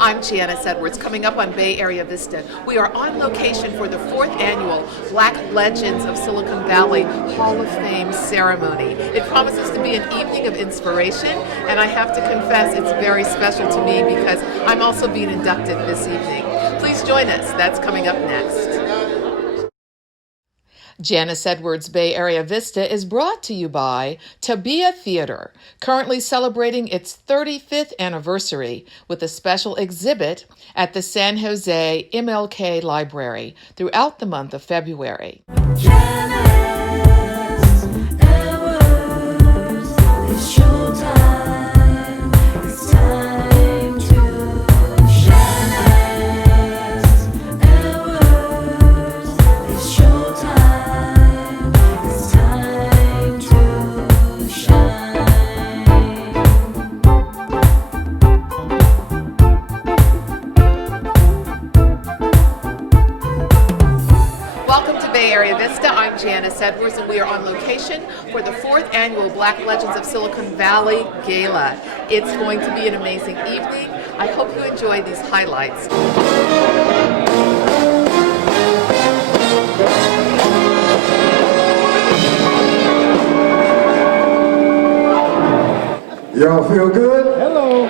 I'm Janice Edwards. Coming up on Bay Area Vista, we are on location for the 4th annual Black Legends of Silicon Valley Hall of Fame ceremony. It promises to be an evening of inspiration, and I have to confess it's very special to me because I'm also being inducted this evening. Please join us. That's coming up next. Janice Edwards' Bay Area Vista is brought to you by Tabia Theater, currently celebrating its 35th anniversary with a special exhibit at the San Jose MLK Library throughout the month of February. Janice Edwards, it's showtime. It's time to Janice Edwards, it's showtime. Welcome to Bay Area Vista. I'm Janice Edwards, and we are on location for the 4th annual Black Legends of Silicon Valley Gala. It's going to be an amazing evening. I hope you enjoy these highlights. Y'all feel good? Hello.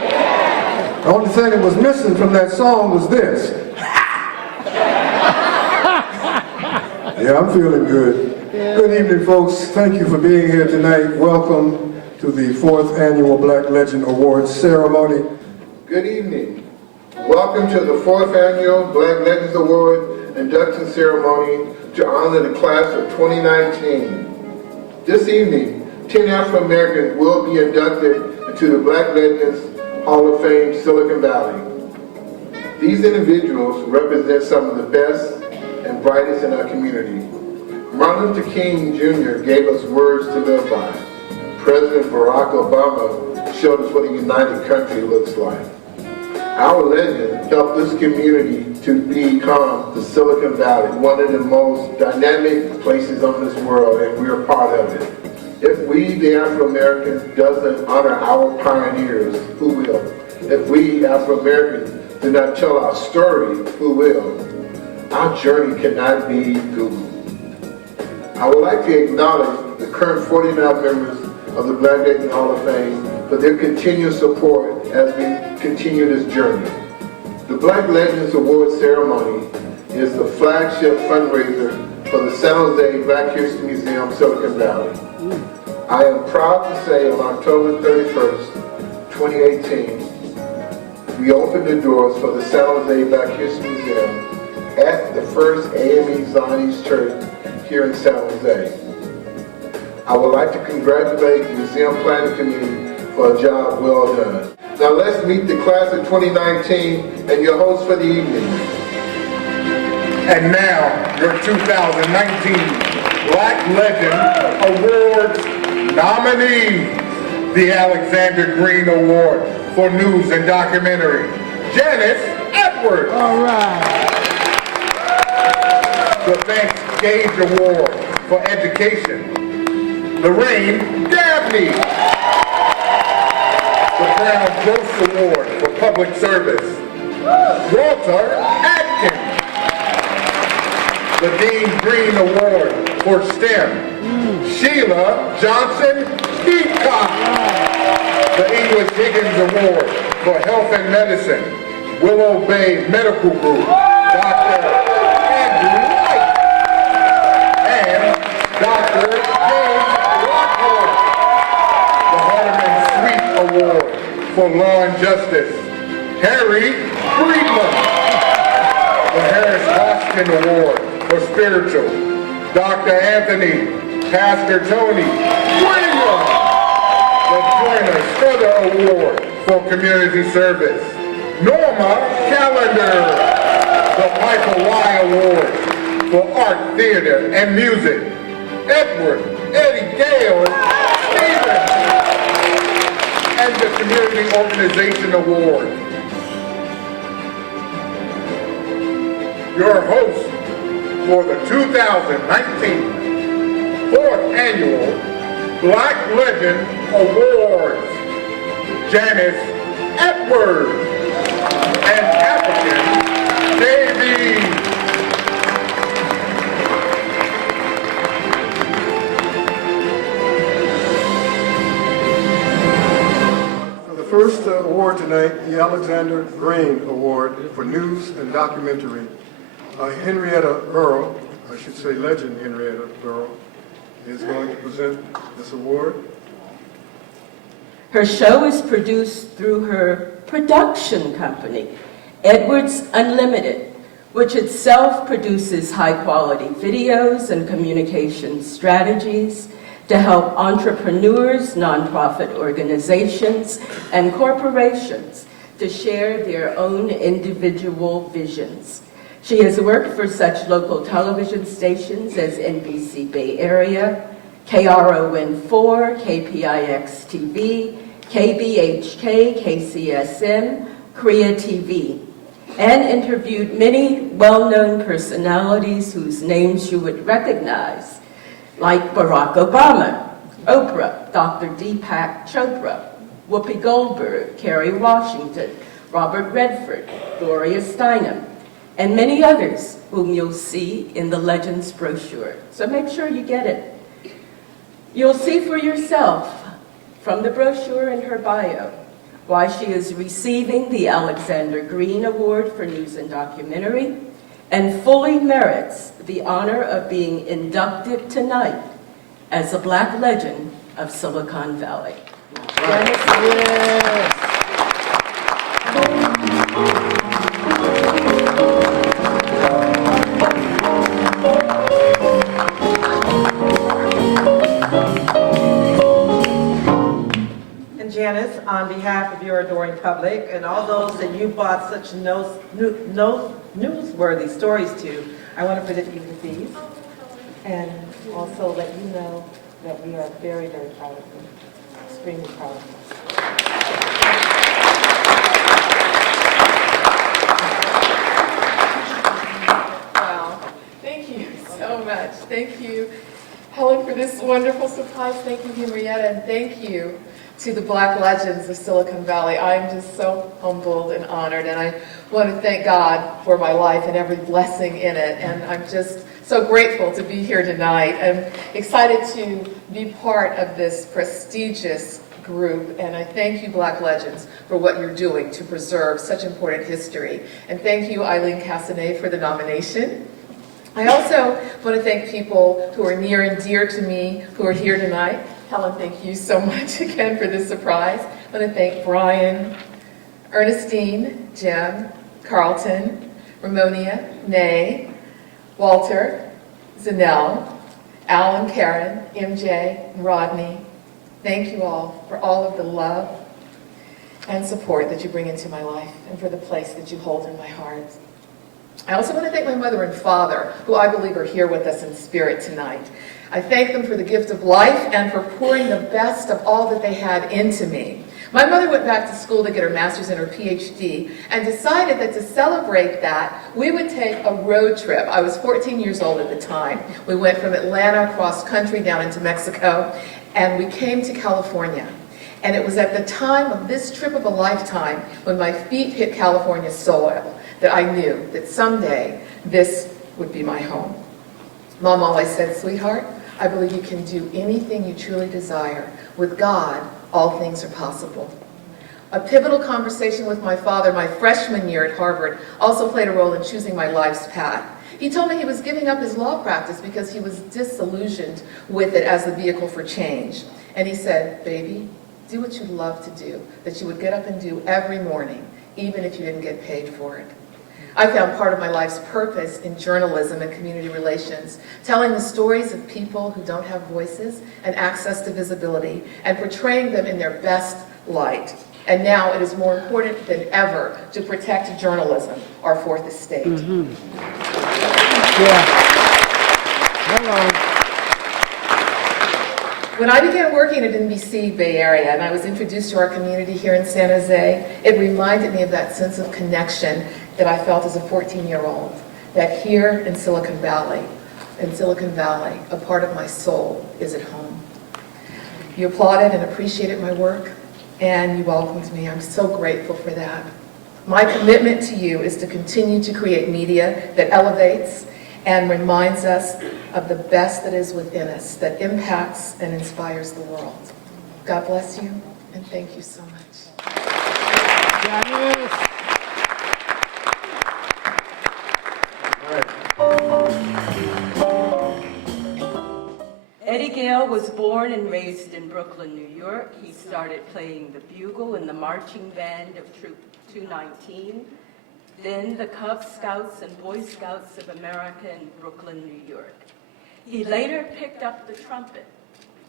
The only thing that was missing from that song was this. Yeah, I'm feeling good. Yeah. Good evening, folks. Thank you for being here tonight. Welcome to the 4th Annual Black Legend Awards ceremony. Good evening. Welcome to the 4th Annual Black Legends Award induction ceremony to honor the class of 2019. This evening, 10 African Americans will be inducted into the Black Legends Hall of Fame, Silicon Valley. These individuals represent some of the best and brightest in our community. Martin Luther King Jr. gave us words to live by. President Barack Obama showed us what a united country looks like. Our legend helped this community to become the Silicon Valley, one of the most dynamic places on this world, and we're a part of it. If we, the Afro-Americans, doesn't honor our pioneers, who will? If we, Afro-Americans, do not tell our story, who will? Our journey cannot be doomed. I would like to acknowledge the current 49 members of the Black Legends Hall of Fame for their continued support as we continue this journey. The Black Legends Award ceremony is the flagship fundraiser for the San Jose Black History Museum, Silicon Valley. I am proud to say on October 31st, 2018, we opened the doors for the San Jose Black History Museum at the first AME Zionist Church here in San Jose. I would like to congratulate the Museum Planning Committee for a job well done. Now let's meet the class of 2019 and your host for the evening. And now, your 2019 Black Legend Awards nominee, the Alexander Green Award for News and Documentary, Janice Edwards. All right. The Thanks Gage Award for Education, Lorraine Dabney. The Brown Gross Award for Public Service, Walter Atkins. The Dean Green Award for STEM, Sheila Johnson Peacock. The English Higgins Award for Health and Medicine, Willow Bay Medical Group, Dr. Andrew White. And Dr. James Rockhorn. The Hardeman Sweet Award for Law and Justice, Harry Friedman. The Harris Hoskin Award for Spiritual, Dr. Anthony Pastor Tony Williams. The Joyner Strother Award for Community Service, Norma Callender. The Michael Y Award for Art, Theater, and Music, Edward Eddie Gale Stevens. And the Community Organization Award. Your host for the 2019 4th Annual Black Legend Awards, Janice Edwards. And the first award tonight, the Alexander Green Award for News and Documentary. Henrietta Earl, I should say legend Henrietta Earl, is going to present this award. Her show is produced through her production company, Edwards Unlimited, which itself produces high-quality videos and communication strategies to help entrepreneurs, nonprofit organizations, and corporations to share their own individual visions. She has worked for such local television stations as NBC Bay Area, KRON4, KPIX TV, KBHK, KCSM, Korea TV, and interviewed many well-known personalities whose names you would recognize, like Barack Obama, Oprah, Dr. Deepak Chopra, Whoopi Goldberg, Kerry Washington, Robert Redford, Gloria Steinem, and many others whom you'll see in the Legends brochure. So make sure you get it. You'll see for yourself from the brochure in her bio why she is receiving the Alexander Green Award for News and Documentary and fully merits the honor of being inducted tonight as a Black legend of Silicon Valley. Janice. Janice, on behalf of your adoring public and all those that you brought such newsworthy stories to, I want to present you with these and also let you know that we are very, very proud of you, extremely proud of you. Wow. Thank you so much. Thank you, Helen, for this wonderful surprise. Thank you, Henrietta, and thank you to the Black legends of Silicon Valley. I'm just so humbled and honored, and I want to thank God for my life and every blessing in it, and I'm just so grateful to be here tonight. I'm excited to be part of this prestigious group, and I thank you, Black Legends, for what you're doing to preserve such important history. And thank you, Eileen Castanet, for the nomination. I also want to thank people who are near and dear to me who are here tonight. Helen, thank you so much again for this surprise. I want to thank Brian, Ernestine, Jim, Carlton, Ramonia, Nay, Walter, Zanelle, Alan, Karen, MJ, and Rodney. Thank you all for all of the love and support that you bring into my life and for the place that you hold in my heart. I also want to thank my mother and father, who I believe are here with us in spirit tonight. I thank them for the gift of life and for pouring the best of all that they had into me. My mother went back to school to get her master's and her PhD and decided that to celebrate that, we would take a road trip. I was 14 years old at the time. We went from Atlanta across country down into Mexico, and we came to California. And it was at the time of this trip of a lifetime when my feet hit California soil that I knew that someday this would be my home. Mom always said, sweetheart, I believe you can do anything you truly desire. With God, all things are possible. A pivotal conversation with my father my freshman year at Harvard also played a role in choosing my life's path. He told me he was giving up his law practice because he was disillusioned with it as the vehicle for change. And he said, baby, do what you love to do, that you would get up and do every morning, even if you didn't get paid for it. I found part of my life's purpose in journalism and community relations, telling the stories of people who don't have voices and access to visibility, and portraying them in their best light. And now it is more important than ever to protect journalism, our fourth estate. Yeah. Hello. When I began working at NBC Bay Area and I was introduced to our community here in San Jose, it reminded me of that sense of connection that I felt as a 14-year-old, that here in Silicon Valley, a part of my soul is at home. You applauded and appreciated my work, and you welcomed me. I'm so grateful for that. My commitment to you is to continue to create media that elevates and reminds us of the best that is within us, that impacts and inspires the world. God bless you, And thank you so much. Janice. Eddie Gale was born and raised in Brooklyn, New York. He started playing the bugle in the marching band of Troop 219, then the Cub Scouts and Boy Scouts of America in Brooklyn, New York. He later picked up the trumpet,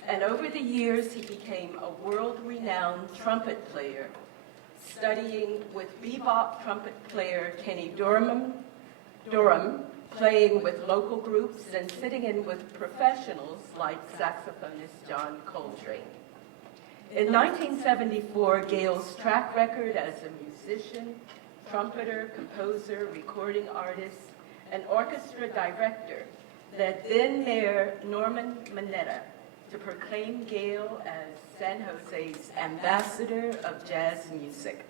and over the years he became a world-renowned trumpet player, studying with bebop trumpet player Kenny Durham, playing with local groups and sitting in with professionals like saxophonist John Coltrane. In 1974, Gale's track record as a musician, trumpeter, composer, recording artist, and orchestra director led then Mayor Norman Mineta to proclaim Gale as San Jose's ambassador of jazz music.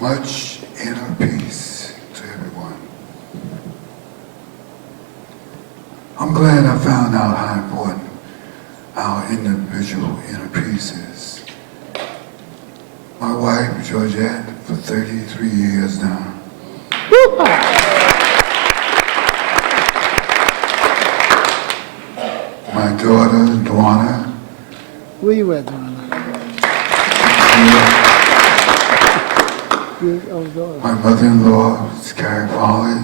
Much inner peace to everyone. I'm glad I found out how important our individual inner peace is. My wife, Georgette, for 33 years now. My daughter, Dwana. Where you at, Donna? My mother-in-law is Carrie Foley.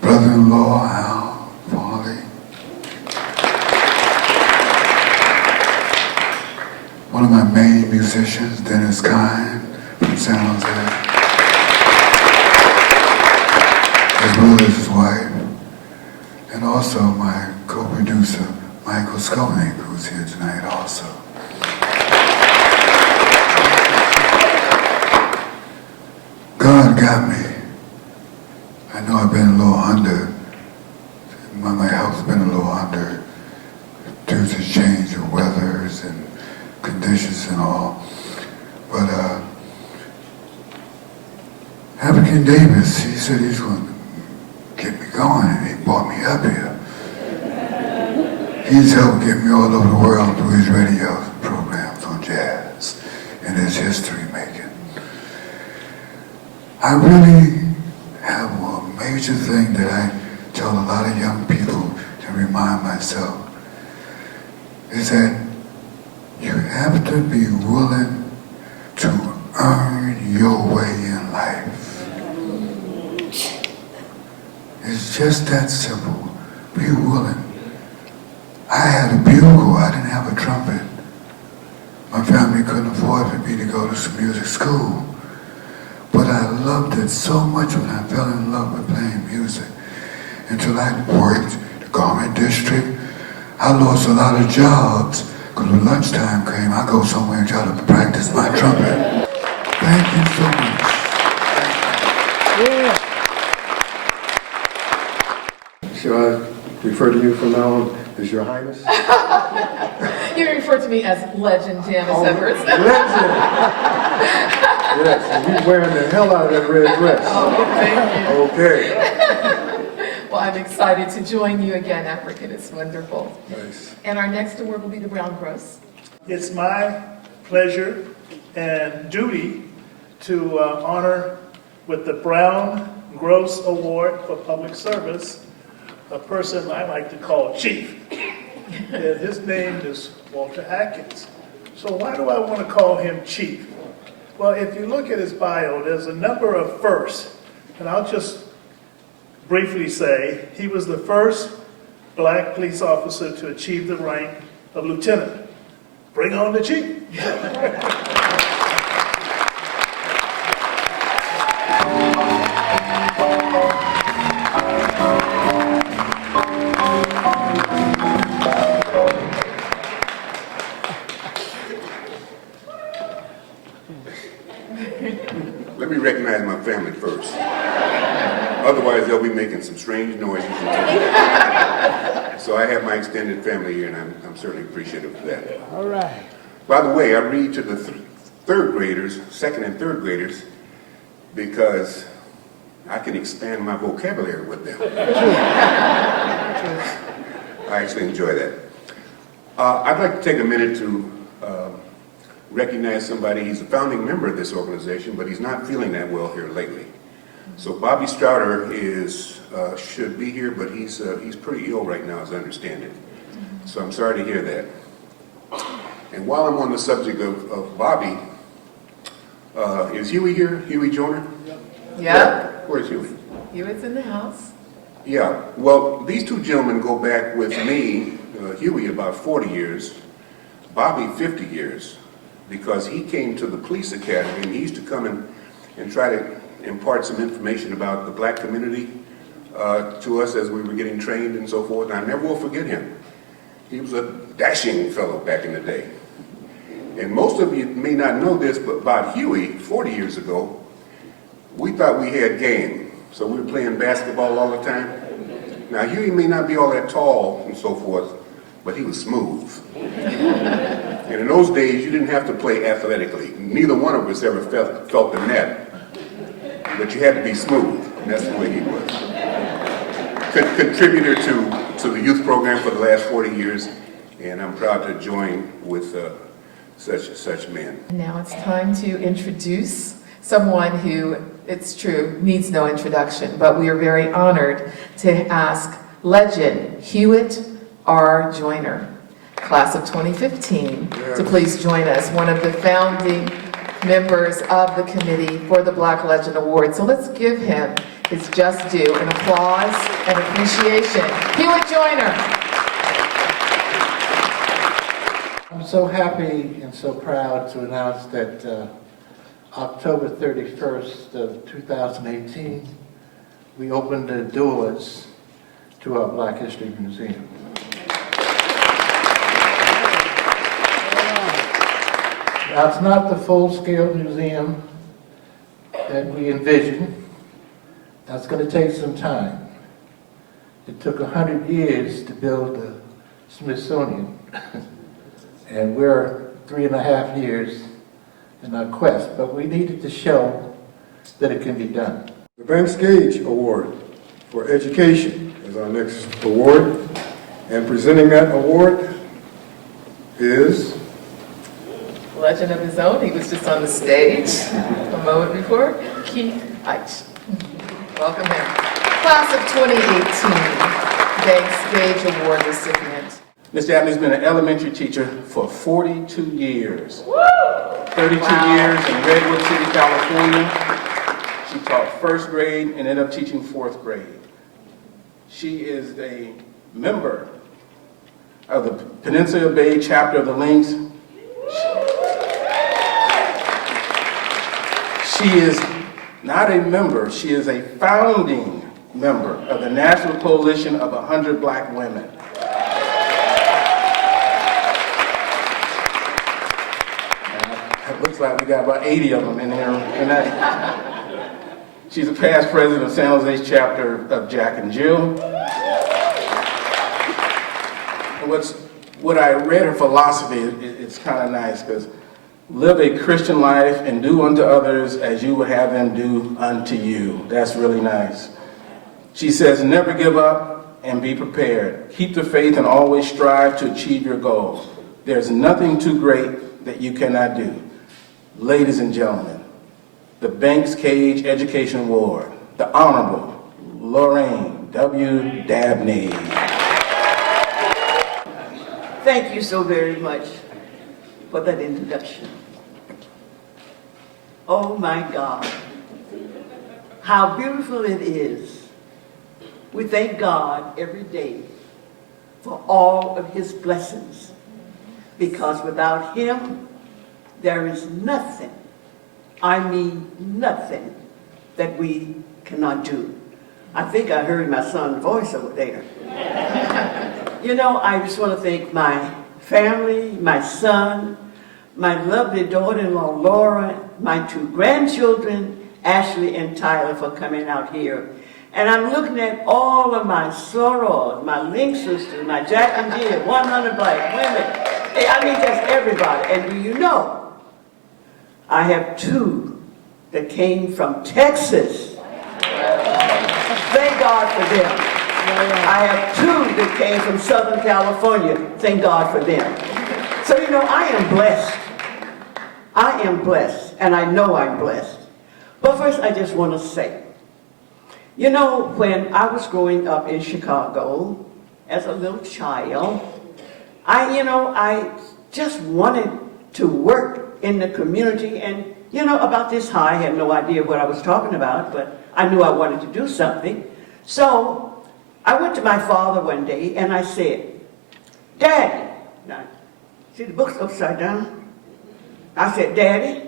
Brother-in-law, Al Foley. One of my main musicians, Dennis Kine from San Jose, as well as his wife, and also my co-producer, Michael Skolnick, who's here tonight also. God got me. I know I've been a little under, my health's been a little under due to change of weathers and conditions and all. But Afrikahn Dayvs, he said he's going to get me going, and he brought me up here. He's helped get me all over the world through his radio programs on jazz and his history making. I really have a major thing that I tell a lot of young people to remind myself, is that you have to be willing to earn your way in life. It's just that simple. Be willing. I had a bugle, I didn't have a trumpet. My family couldn't afford for me to go to some music school. But I loved it so much when I fell in love with playing music. Until I worked the garment district, I lost a lot of jobs because when lunchtime came, I go somewhere and try to practice my trumpet. Thank you so much. Shall I refer to you from now on as Your Highness? You can refer to me as Legend Janice Edwards. Legend! Yes, and you're wearing the hell out of that red dress. Oh, thank you. Okay. Well, I'm excited to join you again, Afrikahn. It's wonderful. Nice. And our next award will be the Brown Gross. It's my pleasure and duty to honor with the Brown Gross Award for Public Service a person I like to call Chief. And his name is Walter Atkins. So why do I want to call him Chief? Well, if you look at his bio, there's a number of firsts. And I'll just briefly say he was the first black police officer to achieve the rank of lieutenant. Bring on the chief. Let me recognize my family first. Otherwise, they'll be making some strange noises. So I have my extended family here, and I'm certainly appreciative of that. All right. By the way, I read to the third graders, second and third graders, because I can expand my vocabulary with them. I actually enjoy that. I'd like to take a minute to recognize somebody. He's a founding member of this organization, but he's not feeling that well here lately. So Bobby Strouder should be here, but he's pretty ill right now, as I understand it. So I'm sorry to hear that. And while I'm on the subject of Bobby, is Huey here? Huey Joyner? Yeah, Where's Huey? Hewitt's in the house. Yeah, well, these two gentlemen go back with me, Huey, about 40 years, Bobby 50 years, because he came to the police academy and he used to come and try to impart some information about the black community to us as we were getting trained and so forth, and I never will forget him. He was a dashing fellow back in the day. And most of you may not know this, but about Huey, 40 years ago, we thought we had game. So we were playing basketball all the time. Now, Huey may not be all that tall and so forth, but he was smooth. And in those days, you didn't have to play athletically. Neither one of us ever felt the net, but you had to be smooth, and that's the way he was. Contributor to the youth program for the last 40 years, and I'm proud to join with such men. Now it's time to introduce someone who, it's true, needs no introduction, but we are very honored to ask legend Hewitt R. Joyner, class of 2015, to please join us, one of the founding members of the committee for the Black Legend Award. So let's give him his just due, an applause and appreciation. Hewitt Joyner. I'm so happy and so proud to announce that October 31st of 2018, we opened the doors to our Black History Museum. Now, it's not the full-scale museum that we envisioned. That's going to take some time. It took 100 years to build the Smithsonian, and we're 3.5 years in our quest, but we needed to show that it can be done. The Vance Gage Award for Education is our next award, and presenting that award is... Legend of his own, he was just on the stage a moment before, Keith Eich. Welcome him. Class of 2018, Vance Gage Award recipient. Ms. Dabney's been an elementary teacher for 42 years. Woo! 32 years in Redwood City, California. She taught first grade and ended up teaching fourth grade. She is a member of the Peninsula Bay chapter of the Lynx. She is not a member, she is a founding member of the National Coalition of 100 Black Women. It looks like we got about 80 of them in here. And she's a past president of San Jose's chapter of Jack and Jill. And what I read her philosophy, it's kind of nice, because live a Christian life and do unto others as you would have them do unto you. That's really nice. She says, never give up and be prepared. Keep the faith and always strive to achieve your goal. There's nothing too great that you cannot do. Ladies and gentlemen, the Banks Cage Education Award, the Honorable Lorraine W. Dabney. Thank you so very much for that introduction. Oh my God, how beautiful it is. We thank God every day for all of his blessings, because without him, there is nothing, I mean nothing, that we cannot do. I think I heard my son's voice over there. You know, I just want to thank my family, my son, my lovely daughter-in-law, Laura, my 2 grandchildren, Ashley and Tyler, for coming out here. And I'm looking at all of my sorors, my Link sisters, my Jack and Jill, 100 Black Women. I mean, just everybody. And do you know, I have 2 that came from Texas. Thank God for them. I have two that came from Southern California. Thank God for them. So, you know, I am blessed. I am blessed, and I know I'm blessed. But first, I just want to say, you know, when I was growing up in Chicago as a little child, I just wanted to work in the community. And, you know, about this high, I had no idea what I was talking about, but I knew I wanted to do something. So I went to my father one day and I said, Daddy, now, see the book's upside down? I said, Daddy,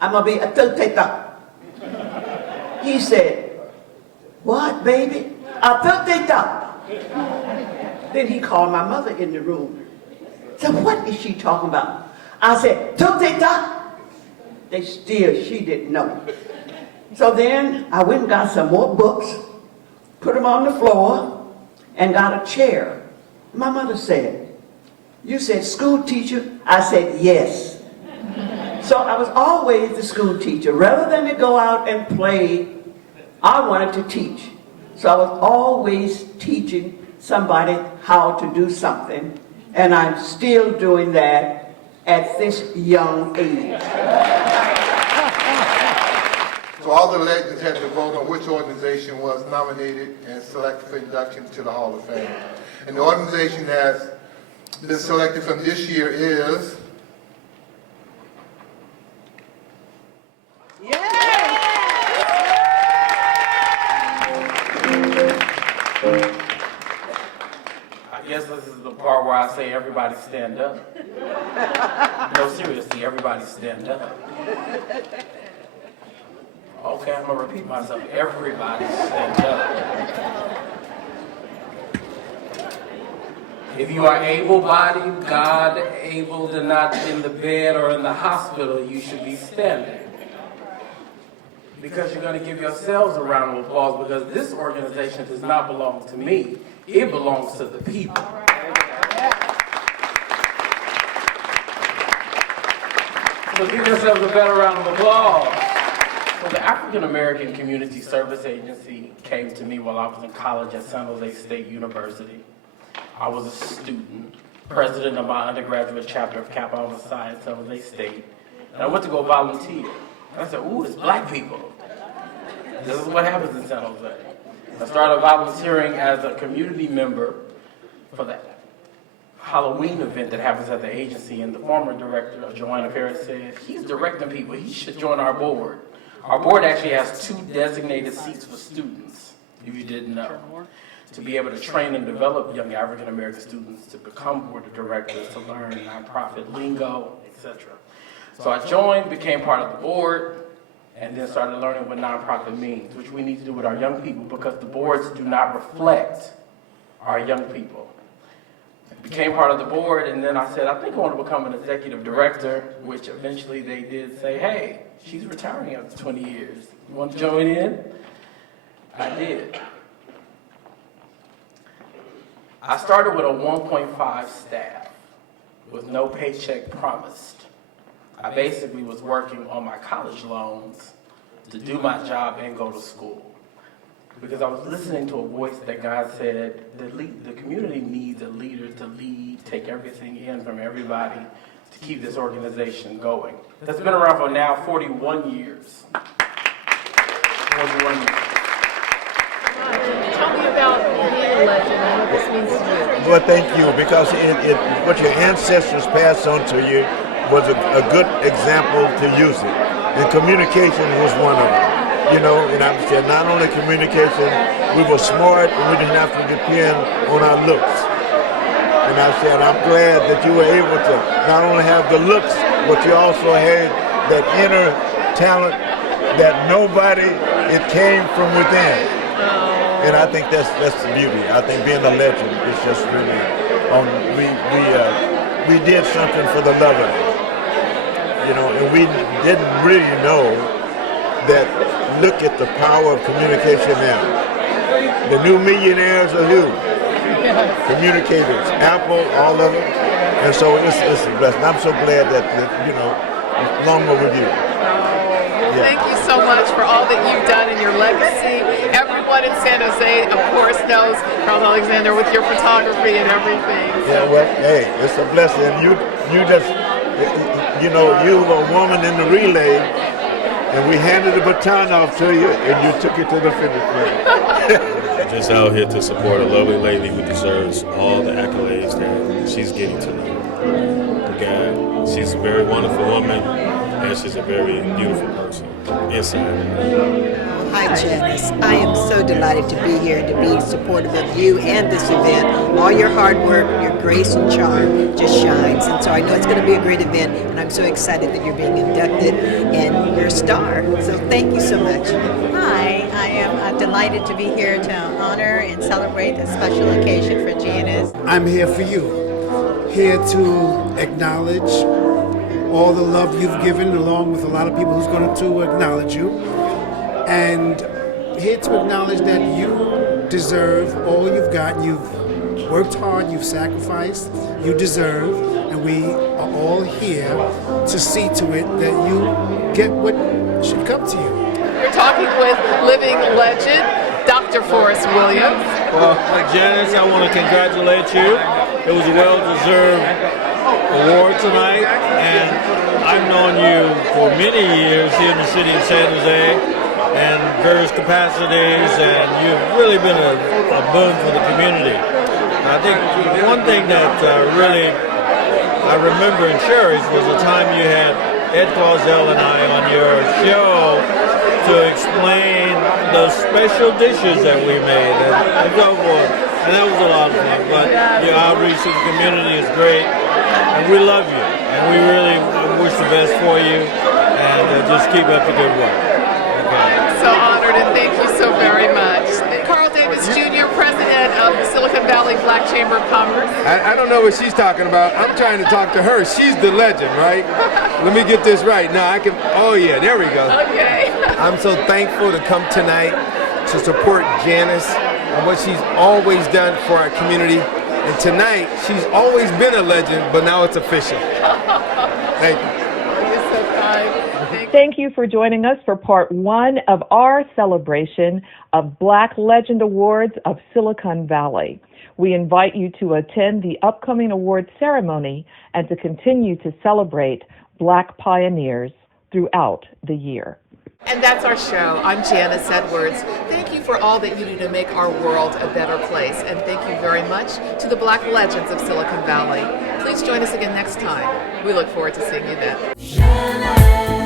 I'm going to be a tuteta. He said, what, baby? A tuteta. Then he called my mother in the room. Said, what is she talking about? I said, tuteta. She didn't know. So then I went and got some more books, put them on the floor, and got a chair. My mother said, you said school teacher? I said, yes. So I was always the school teacher. Rather than to go out and play, I wanted to teach. So I was always teaching somebody how to do something, and I'm still doing that at this young age. So all the legends had to vote on which organization was nominated and selected for induction to the Hall of Fame. And the organization that's been selected from this year is... I guess this is the part where I say everybody stand up. No, seriously, everybody stand up. Okay, I'm gonna repeat myself. Everybody stand up. If you are able-bodied, God-able and not in the bed or in the hospital, you should be standing. Because you're going to give yourselves a round of applause, because this organization does not belong to me. It belongs to the people. So give yourselves a better round of applause. So the African American Community Service Agency came to me while I was in college at San Jose State University. I was a student, president of my undergraduate chapter of Kappa Alpha Psi at San Jose State. And I went to go volunteer. I said, ooh, it's black people. This is what happens in San Jose. I started volunteering as a community member for the Halloween event that happens at the agency, and the former director, Joanna Perez, said, he's directing people, he should join our board. Our board actually has 2 designated seats for students, if you didn't know, to be able to train and develop young African American students to become board of directors, to learn nonprofit lingo, etc. So I joined, became part of the board, and then started learning what nonprofit means, which we need to do with our young people, because the boards do not reflect our young people. I became part of the board, and then I said, I think I want to become an executive director, which eventually they did say, hey, she's retiring after 20 years. You want to join in? I did. I started with a 1.5 staff with no paycheck promised. I basically was working on my college loans to do my job and go to school. Because I was listening to a voice that God said, the community needs a leader to lead, take everything in from everybody to keep this organization going. That's been around for now 41 years. 41 years. Tell me about being a legend and what this means to you. Well, thank you, because what your ancestors passed on to you was a good example to use it. And communication was one of them. You know, and I said not only communication, we were smart and we didn't have to depend on our looks. And I said, I'm glad that you were able to not only have the looks, but you also had that inner talent that nobody, it came from within. And I think that's the beauty. I think being a legend is just really, we did something for the love of it. You know, and we didn't really know that, look at the power of communication now. The new millionaires are who? Communicators, Apple, all of them. And so it's a blessing. I'm so glad that you know, long overdue. Well, thank you so much for all that you've done and your legacy. Everyone everyone in San Jose, of course, knows Carl Alexander with your photography and everything. Yeah, well, hey, it's a blessing. You just, you know, you were a woman in the relay, and we handed the baton off to you, and you took it to the finish line. Just out here to support a lovely lady who deserves all the accolades that she's getting tonight. God, she's a very wonderful woman, and she's a very beautiful person inside. Hi, Janice. I am so delighted to be here, to be supportive of you and this event. All your hard work, your grace and charm just shines. And so I know it's going to be a great event, and I'm so excited that you're being inducted and you're a star. So thank you so much. Hi, I am delighted to be here to honor and celebrate a special occasion for Janice. I'm here for you. Here to acknowledge all the love you've given, along with a lot of people who's going to acknowledge you. And here to acknowledge that you deserve all you've got. You've worked hard, you've sacrificed, you deserve, and we are all here to see to it that you get what should come to you. We're talking with living legend, Dr. Forrest Williams. Well, Janice, I want to congratulate you. It was a well-deserved award tonight, and I've known you for many years here in the city of San Jose and various capacities, and you've really been a boon for the community. I think one thing that really I remember and cherish was the time you had Ed Clausel and I on your show to explain those special dishes that we made and so forth. And that was a lot of fun. But your outreach to the community is great, and we love you, and we really wish the best for you, and just keep up the good work. So honored, and thank you so very much. And Carl Dayvs Jr., president of the Silicon Valley Black Chamber of Commerce. I don't know what she's talking about. I'm trying to talk to her. She's the legend, right? Let me get this right. No, I can. Oh yeah, there we go. Okay. I'm so thankful to come tonight to support Janice and what she's always done for our community. And tonight, she's always been a legend, but now it's official. Thank you. You're so kind. Thank you for joining us for part one of our celebration of Black Legend Awards of Silicon Valley. We invite you to attend the upcoming awards ceremony and to continue to celebrate Black pioneers throughout the year. And that's our show. I'm Janice Edwards. Thank you for all that you do to make our world a better place. And thank you very much to the Black Legends of Silicon Valley. Please join us again next time. We look forward to seeing you then.